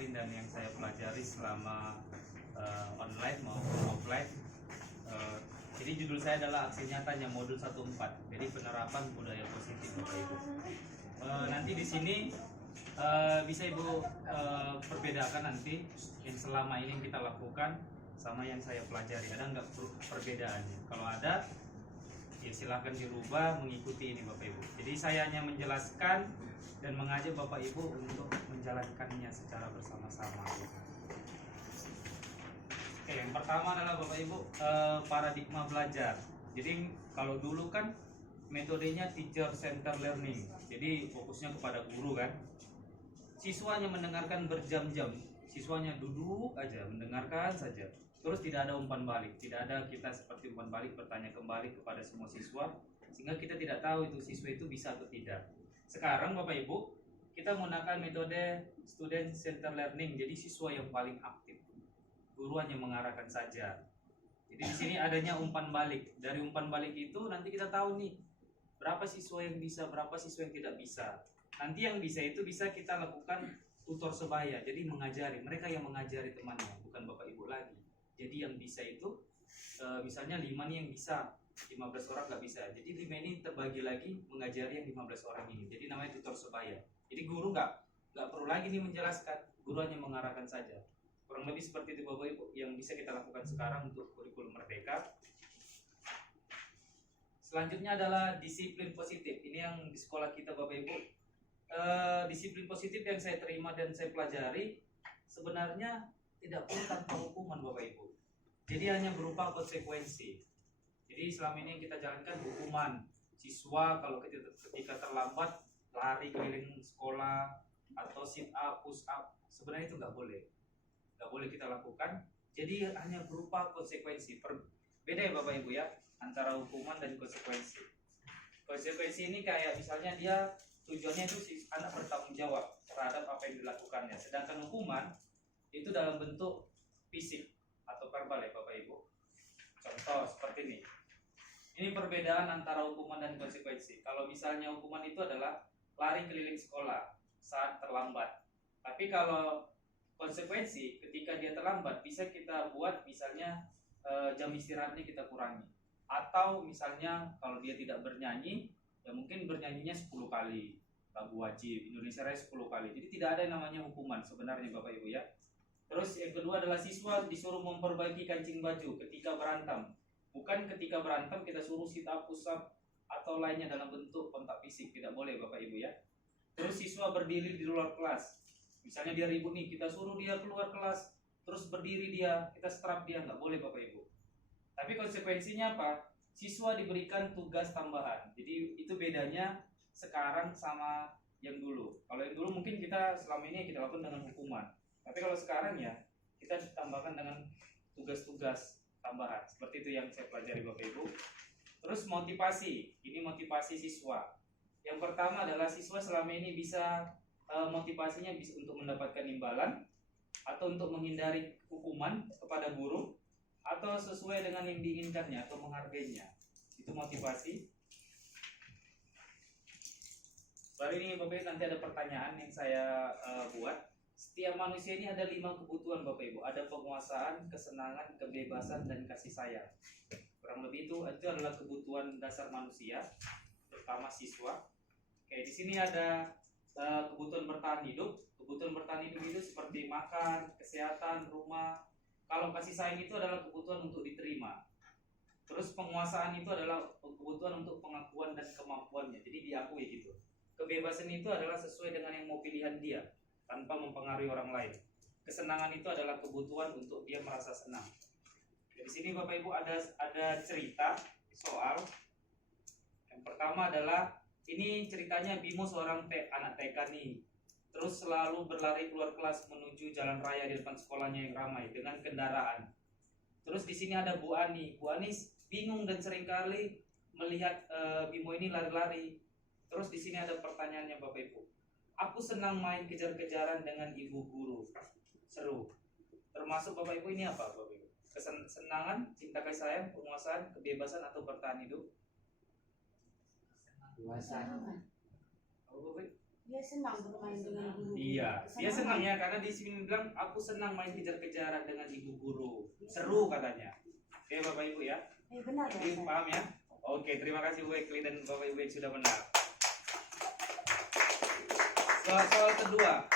kemarin dan yang saya pelajari selama online maupun offline. Jadi judul saya adalah aksi nyatanya modul 14. Jadi penerapan budaya positif Bapak Ibu. Nanti di sini bisa Ibu perbedakan nanti yang selama ini kita lakukan sama yang saya pelajari. Ada nggak perbedaannya? Kalau ada, ya silahkan dirubah mengikuti ini Bapak Ibu. Jadi saya hanya menjelaskan dan mengajak Bapak Ibu untuk menjalankannya secara bersama-sama. Oke, yang pertama adalah Bapak Ibu paradigma belajar. Jadi kalau dulu kan metodenya teacher center learning. Jadi fokusnya kepada guru kan. Siswanya mendengarkan berjam-jam. Siswanya duduk aja mendengarkan saja. Terus tidak ada umpan balik, tidak ada kita seperti umpan balik bertanya kembali kepada semua siswa, sehingga kita tidak tahu itu siswa itu bisa atau tidak. Sekarang Bapak Ibu, kita menggunakan metode student center learning, jadi siswa yang paling aktif. Guru hanya mengarahkan saja. Jadi di sini adanya umpan balik. Dari umpan balik itu nanti kita tahu nih berapa siswa yang bisa, berapa siswa yang tidak bisa. Nanti yang bisa itu bisa kita lakukan tutor sebaya, jadi mengajari, mereka yang mengajari temannya, bukan Bapak Ibu lagi. Jadi yang bisa itu misalnya 5 nih yang bisa, 15 orang nggak bisa. Jadi 5 ini terbagi lagi mengajari yang 15 orang ini. Jadi namanya tutor sebaya. Jadi guru nggak perlu lagi nih menjelaskan, guru hanya mengarahkan saja. Kurang lebih seperti itu Bapak Ibu yang bisa kita lakukan sekarang untuk kurikulum Merdeka. Selanjutnya adalah disiplin positif. Ini yang di sekolah kita Bapak Ibu. Disiplin positif yang saya terima dan saya pelajari sebenarnya tidak perlu tanpa hukuman Bapak Ibu. Jadi hanya berupa konsekuensi. Jadi selama ini kita jalankan hukuman siswa kalau ketika terlambat lari keliling sekolah atau sit up, push up, sebenarnya itu nggak boleh kita lakukan. Jadi hanya berupa konsekuensi. Beda ya Bapak Ibu ya antara hukuman dan konsekuensi. Konsekuensi ini kayak misalnya dia tujuannya itu si anak bertanggung jawab terhadap apa yang dilakukannya. Sedangkan hukuman itu dalam bentuk fisik atau verbal ya Bapak Ibu. Contoh seperti ini. Ini perbedaan antara hukuman dan konsekuensi. Kalau misalnya hukuman itu adalah lari keliling sekolah saat terlambat. Tapi kalau konsekuensi ketika dia terlambat bisa kita buat misalnya jam istirahatnya kita kurangi. Atau misalnya kalau dia tidak bernyanyi, ya mungkin bernyanyinya 10 kali. Lagu wajib Indonesia Raya 10 kali. Jadi tidak ada yang namanya hukuman sebenarnya Bapak Ibu ya. Terus yang kedua adalah siswa disuruh memperbaiki kancing baju ketika berantem. Bukan ketika berantem kita suruh sit up, push up atau lainnya dalam bentuk kontak fisik, tidak boleh Bapak Ibu ya. Terus siswa berdiri di luar kelas. Misalnya dia ribut nih, kita suruh dia keluar kelas, terus berdiri dia, kita strap dia, nggak boleh Bapak Ibu. Tapi konsekuensinya apa? Siswa diberikan tugas tambahan. Jadi itu bedanya sekarang sama yang dulu. Kalau yang dulu mungkin kita selama ini kita lakukan dengan hukuman. Tapi kalau sekarang ya kita ditambahkan dengan tugas-tugas tambahan. Seperti itu yang saya pelajari Bapak Ibu. Terus motivasi. Ini motivasi siswa. Yang pertama adalah siswa selama ini bisa motivasinya bisa untuk mendapatkan imbalan atau untuk menghindari hukuman kepada guru atau sesuai dengan yang diinginkannya atau menghargainya. Itu motivasi. Baru ini Bapak Ibu nanti ada pertanyaan yang saya buat. Setiap manusia ini ada 5 kebutuhan Bapak Ibu. Ada penguasaan, kesenangan, kebebasan, dan kasih sayang. Kurang lebih itu adalah kebutuhan dasar manusia, terutama siswa. Oke, di sini ada kebutuhan bertahan hidup. Kebutuhan bertahan hidup itu seperti makan, kesehatan, rumah. Kalau kasih sayang itu adalah kebutuhan untuk diterima. Terus penguasaan itu adalah kebutuhan untuk pengakuan dan kemampuannya. Jadi diakui gitu. Kebebasan itu adalah sesuai dengan yang mau pilihan dia, tanpa mempengaruhi orang lain. Kesenangan itu adalah kebutuhan untuk dia merasa senang. Di sini Bapak Ibu ada cerita soal yang pertama adalah ini ceritanya Bimo seorang anak TK nih. Terus selalu berlari keluar kelas menuju jalan raya di depan sekolahnya yang ramai dengan kendaraan. Terus di sini ada Bu Ani. Bu Ani bingung dan seringkali melihat Bimo ini lari-lari. Terus di sini ada pertanyaannya Bapak Ibu. Aku senang main kejar-kejaran dengan ibu guru. Seru. Termasuk Bapak Ibu ini apa Bapak Ibu? Kesenangan, cinta kasih sayang, penguasaan, kebebasan atau bertahan hidup? Kebebasan. Apa Bapak Ibu? Dia senang bermain dengan guru. Iya, dia senang ya karena di sini bilang aku senang main kejar-kejaran dengan ibu guru. Seru katanya. Oke Bapak Ibu ya. Benar Jadi ya. paham ya? Oke, terima kasih Bu Ekli dan Bapak Ibu yang sudah benar. Soal kedua,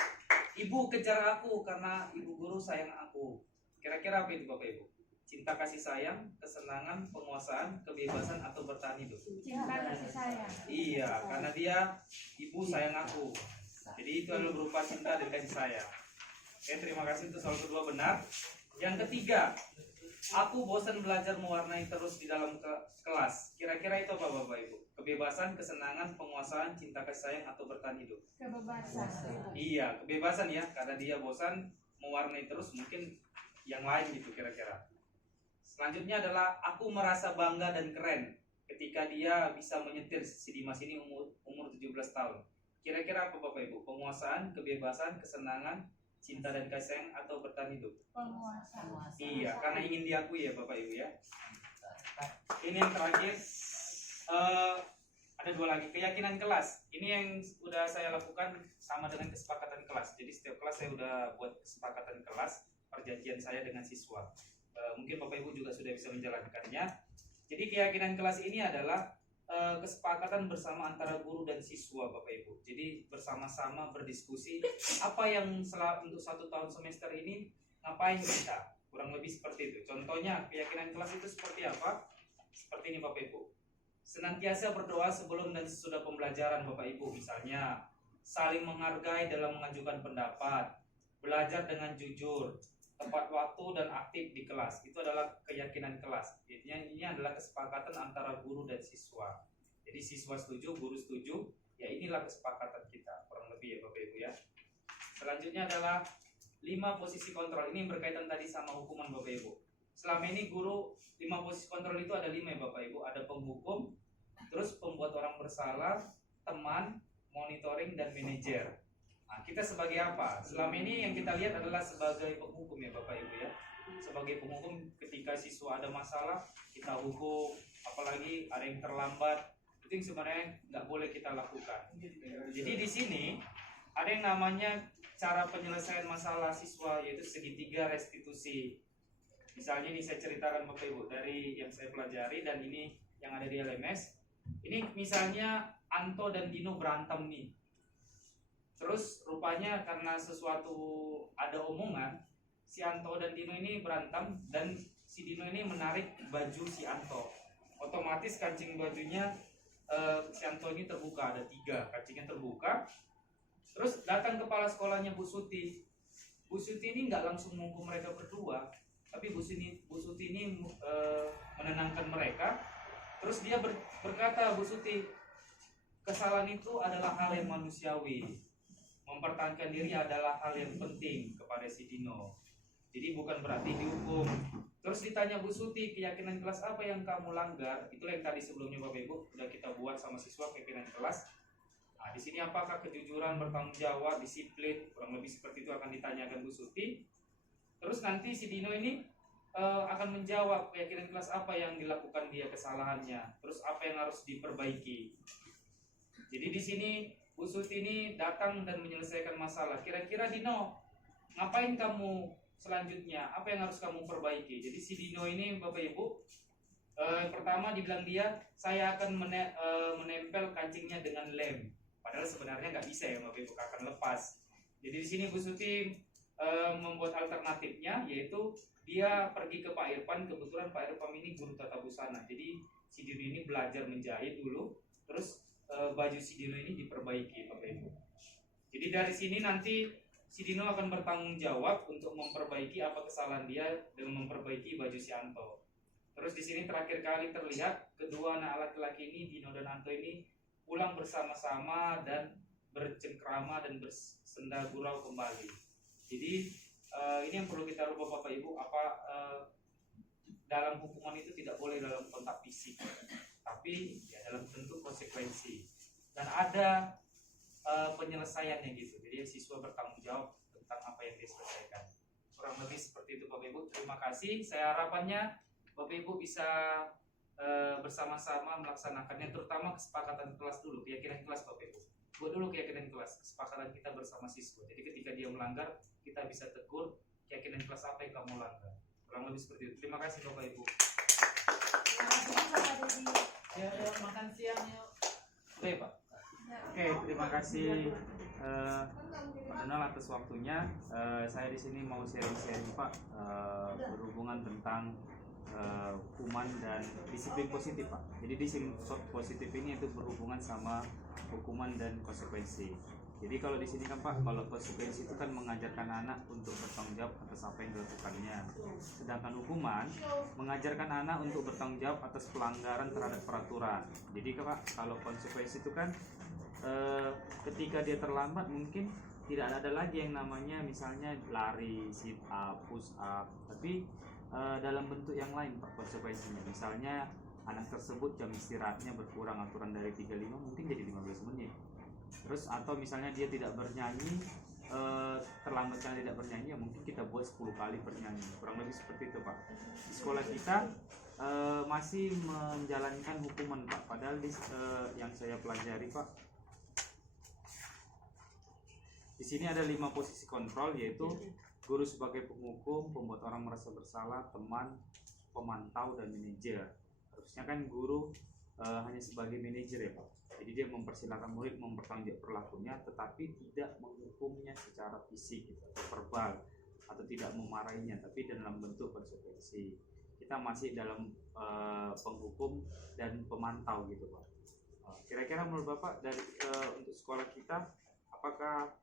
ibu kejar aku karena ibu guru sayang aku. Kira-kira apa itu Bapak Ibu? Cinta kasih sayang, kesenangan, penguasaan, kebebasan atau bertahan hidup? Cinta kasih sayang. Iya, karena dia ibu sayang aku. Jadi itu adalah berupa cinta dan kasih sayang. Oke, terima kasih untuk soal kedua benar. Yang ketiga, aku bosan belajar mewarnai terus di dalam kelas. Kira-kira itu apa Bapak Ibu? Kebebasan, kesenangan, penguasaan, cinta kasih sayang atau bertahan hidup? Kebebasan. Iya, kebebasan ya, karena dia bosan mewarnai terus mungkin yang lain gitu kira-kira. Selanjutnya adalah aku merasa bangga dan keren ketika dia bisa menyetir si Dimas ini umur 17 tahun. Kira-kira apa Bapak Ibu? Penguasaan, kebebasan, kesenangan, cinta dan kasih sayang atau bertahan hidup? Penguasaan. Iya, karena ingin diakui ya Bapak Ibu ya. Ini yang terakhir. Ada dua lagi, keyakinan kelas. Ini yang sudah saya lakukan sama dengan kesepakatan kelas. Jadi setiap kelas saya udah buat kesepakatan kelas, perjanjian saya dengan siswa. Mungkin Bapak Ibu juga sudah bisa menjalankannya. Jadi keyakinan kelas ini adalah kesepakatan bersama antara guru dan siswa Bapak Ibu. Jadi bersama-sama berdiskusi apa yang untuk 1 tahun semester ini ngapain kita. Kurang lebih seperti itu. Contohnya keyakinan kelas itu seperti apa? Seperti ini Bapak Ibu. Senantiasa berdoa sebelum dan sesudah pembelajaran Bapak Ibu. Misalnya saling menghargai dalam mengajukan pendapat, belajar dengan jujur, tepat waktu dan aktif di kelas. Itu adalah keyakinan kelas. Ini adalah kesepakatan antara guru dan siswa. Jadi siswa setuju, guru setuju, ya inilah kesepakatan kita. Kurang lebih ya Bapak Ibu ya. Selanjutnya adalah 5 posisi kontrol. Ini yang berkaitan tadi sama hukuman Bapak Ibu. Selama ini guru 5 posisi kontrol itu ada 5 ya Bapak Ibu. Ada penghukum, terus pembuat orang bersalah, teman, monitoring, dan manajer. Nah, kita sebagai apa? Selama ini yang kita lihat adalah sebagai penghukum ya Bapak Ibu ya. Sebagai penghukum ketika siswa ada masalah, kita hukum, apalagi ada yang terlambat, itu yang sebenarnya nggak boleh kita lakukan. Jadi di sini ada yang namanya cara penyelesaian masalah siswa, yaitu segitiga restitusi. Misalnya ini saya ceritakan Bapak Ibu dari yang saya pelajari dan ini yang ada di LMS. Ini misalnya Anto dan Dino berantem nih. Terus rupanya karena sesuatu ada omongan, si Anto dan Dino ini berantem dan si Dino ini menarik baju si Anto. Otomatis kancing bajunya si Anto ini terbuka, ada 3 kancingnya terbuka. Terus datang kepala sekolahnya Bu Suti. Bu Suti ini nggak langsung menghukum mereka berdua, tapi Bu Suti ini menenangkan mereka. Terus dia berkata, Bu Suti, kesalahan itu adalah hal yang manusiawi. Mempertahankan diri adalah hal yang penting kepada si Dino. Jadi bukan berarti dihukum. Terus ditanya Bu Suti, keyakinan kelas apa yang kamu langgar? Itulah yang tadi sebelumnya Bapak Ibu udah kita buat sama siswa keyakinan kelas. Nah, di sini apakah kejujuran, bertanggung jawab, disiplin, kurang lebih seperti itu akan ditanyakan Bu Suti. Terus nanti si Dino ini akan menjawab keyakinan kelas apa yang dilakukan dia kesalahannya, terus apa yang harus diperbaiki. Jadi di sini Bu Suti ini datang dan menyelesaikan masalah. Kira-kira Dino, ngapain kamu selanjutnya? Apa yang harus kamu perbaiki? Jadi si Dino ini Bapak Ibu, pertama dibilang dia, saya akan menempel kancingnya dengan lem. Padahal sebenarnya nggak bisa ya Bapak Ibu, akan lepas. Jadi di sini Bu Suti membuat alternatifnya, yaitu dia pergi ke Pak Irfan. Kebetulan Pak Irfan ini guru tata busana. Jadi si Dino ini belajar menjahit dulu, terus baju si Dino ini diperbaiki Bapak Ibu. Jadi dari sini nanti si Dino akan bertanggung jawab untuk memperbaiki apa kesalahan dia dengan memperbaiki baju si Anto. Terus di sini terakhir kali terlihat kedua anak laki-laki ini, Dino dan Anto ini pulang bersama-sama dan bercengkrama dan bersenda gurau kembali. Jadi ini yang perlu kita rubah Bapak Ibu, dalam hukuman itu tidak boleh dalam kontak fisik, tapi ya dalam bentuk konsekuensi dan ada penyelesaiannya gitu. Jadi siswa bertanggung jawab tentang apa yang dia selesaikan. Kurang lebih seperti itu Bapak Ibu. Terima kasih. Saya harapannya Bapak Ibu bisa bersama-sama melaksanakannya, terutama kesepakatan kelas dulu, keyakinan kelas Bapak Ibu. buat dulu keyakinan kelas, kesepakatan kita bersama siswa. Jadi ketika dia melanggar, kita bisa tegur keyakinan kelas apa yang kamu langgar. Kurang lebih seperti itu. Terima kasih Bapak Ibu. Ya, makan siang yuk. Oke Pak. Oke, terima kasih Pak Donald atas waktunya. Saya di sini mau sharing-sharing Pak berhubungan tentang hukuman dan disiplin positif Pak. Jadi disiplin positif ini itu berhubungan sama hukuman dan konsekuensi. Jadi kalau di sini kan Pak, kalau konsekuensi itu kan mengajarkan anak untuk bertanggung jawab atas apa yang dilakukannya. Sedangkan hukuman mengajarkan anak untuk bertanggung jawab atas pelanggaran terhadap peraturan. Jadi Pak, kalau konsekuensi itu kan ketika dia terlambat mungkin tidak ada lagi yang namanya misalnya lari, sit up, push up, tapi dalam bentuk yang lain Pak konsekuensinya. Misalnya anak tersebut jam istirahatnya berkurang aturan dari 35 mungkin jadi 15 menit. Terus atau misalnya dia tidak bernyanyi, terlambat karena tidak bernyanyi, ya mungkin kita buat 10 kali bernyanyi. Kurang lebih seperti itu Pak. Di sekolah kita masih menjalankan hukuman Pak. Padahal yang saya pelajari Pak, di sini ada 5 posisi kontrol, yaitu guru sebagai penghukum, pembuat orang merasa bersalah, teman, pemantau, dan manajer. Harusnya kan guru hanya sebagai manajer ya Pak. Jadi dia mempersilahkan murid mempertanggungjawab perilakunya, tetapi tidak menghukumnya secara fisik atau verbal, atau tidak memarahinya, tapi dalam bentuk konsekuensi. Kita masih dalam penghukum dan pemantau gitu Pak. Kira-kira menurut Bapak dari untuk sekolah kita, apakah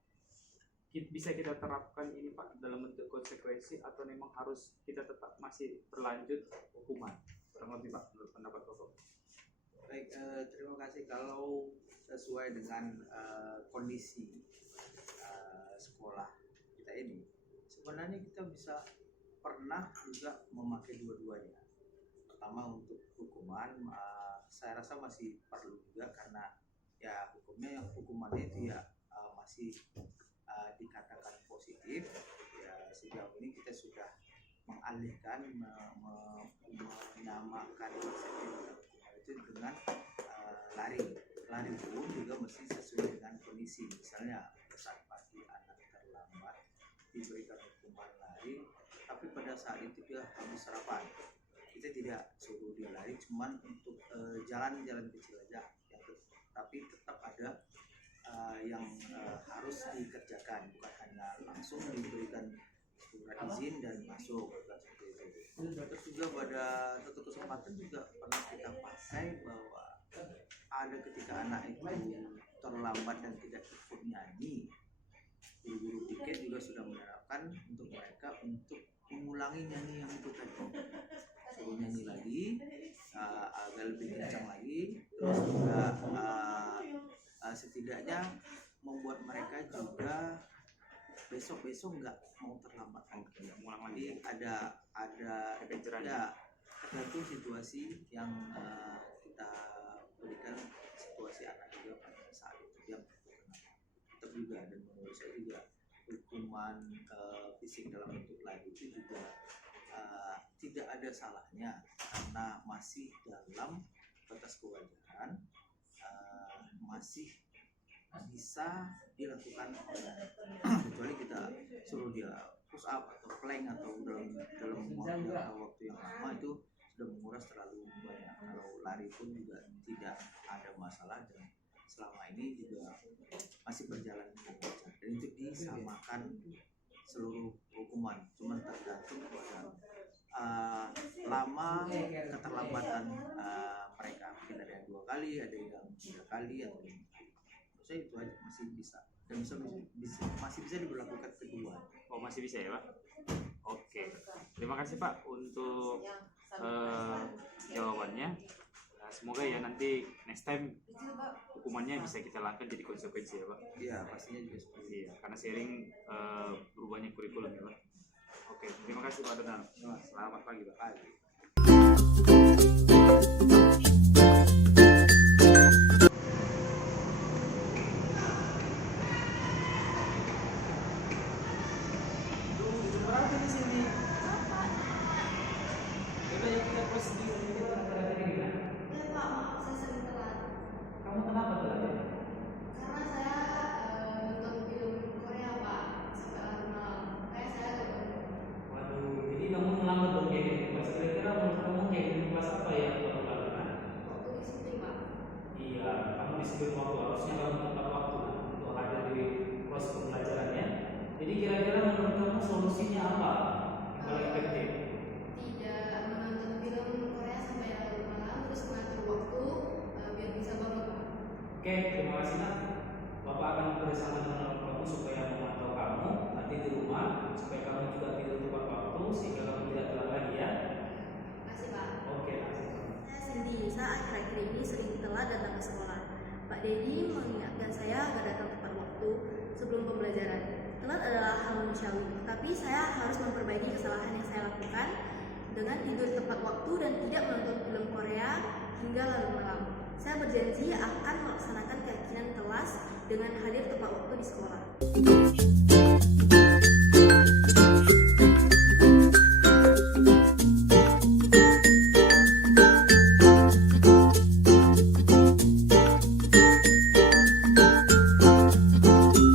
bisa kita terapkan ini Pak dalam bentuk konsekuensi atau memang harus kita tetap masih berlanjut hukuman? Kurang lebih Pak, menurut pendapat Bapak. Baik, terima kasih. Kalau sesuai dengan kondisi sekolah kita ini, sebenarnya kita bisa pernah juga memakai dua-duanya. Pertama untuk hukuman, saya rasa masih perlu juga karena ya hukumannya itu ya masih dikatakan positif. Ya sejauh ini kita sudah mengalihkan menyamakan hukuman itu dengan lari pun juga mesti sesuai dengan kondisi. Misalnya saat pagi anak terlambat diberikan hukuman lari, tapi pada saat itu dia habis sarapan, kita tidak suruh dia lari, cuman untuk jalan-jalan kecil aja, tapi tetap ada yang harus dikerjakan, bukan hanya langsung diberikan surat izin dan masuk. Terus juga pada satu kesempatan juga pernah kita pakai bahwa ada ketika anak itu terlambat dan tidak ikut nyanyi, guru piket juga sudah menerapkan untuk mereka untuk mengulangi nyanyi yang itu tadi, suruh nyanyi lagi agak lebih kencang lagi, terus juga setidaknya membuat mereka juga besok nggak mau terlambat lagi, ngulang lagi. Ada ya, tergantung situasi yang kita berikan, situasi anak juga pada saat itu dia tetap juga. Dan menurut saya juga hukuman fisik dalam bentuk lari itu juga tidak ada salahnya karena masih dalam batas kewajaran, masih bisa dilakukan, kecuali kita suruh dia push up atau plank atau dalam waktu yang lama itu sudah menguras terlalu banyak. Kalau lari pun juga tidak ada masalah dan selama ini juga masih berjalan dengan lancar, dan itu disamakan seluruh hukuman, cuma tergantung pada lama keterlambatan mereka. Mungkin ada yang 2 kali, ada yang 3 kali atau 5 kali. Menurut saya itu aja masih bisa, dan masih bisa diberlakukan kedua. Oh masih bisa ya Pak? Oke, terima kasih Pak untuk jawabannya. Semoga ya nanti next time hukumannya bisa kita lakukan jadi konsekuensi ya Pak. Iya pastinya juga seperti Iya, karena sharing berubahnya kurikulum ya Pak. Oke, terima kasih Pak Donald. Selamat pagi Pak. Saya sering telat. Kamu kenapa tuh? Karena saya paling efektif? Tidak menonton film Korea sampai larut malam, terus mengatur waktu biar bisa bangun, Pak. Oke, terima kasih nak. Bapak akan bekerjasama dengan orang kamu supaya memantau kamu nanti di rumah, supaya kamu juga tidur tepat waktu sehingga kamu tidak telat lagi ya. Makasih, Pak. Oke, sama-sama. Saya Cindy Yusa, akhir-akhir ini sering telat datang ke sekolah. Pak Dedi mengingatkan saya agar datang tepat waktu sebelum pembelajaran. Telat adalah hal manusiawi, tapi saya harus memperbaiki kesalahan yang saya lakukan dengan tidur tepat waktu dan tidak menonton film Korea hingga larut malam. Saya berjanji akan melaksanakan keyakinan kelas dengan hadir tepat waktu di sekolah.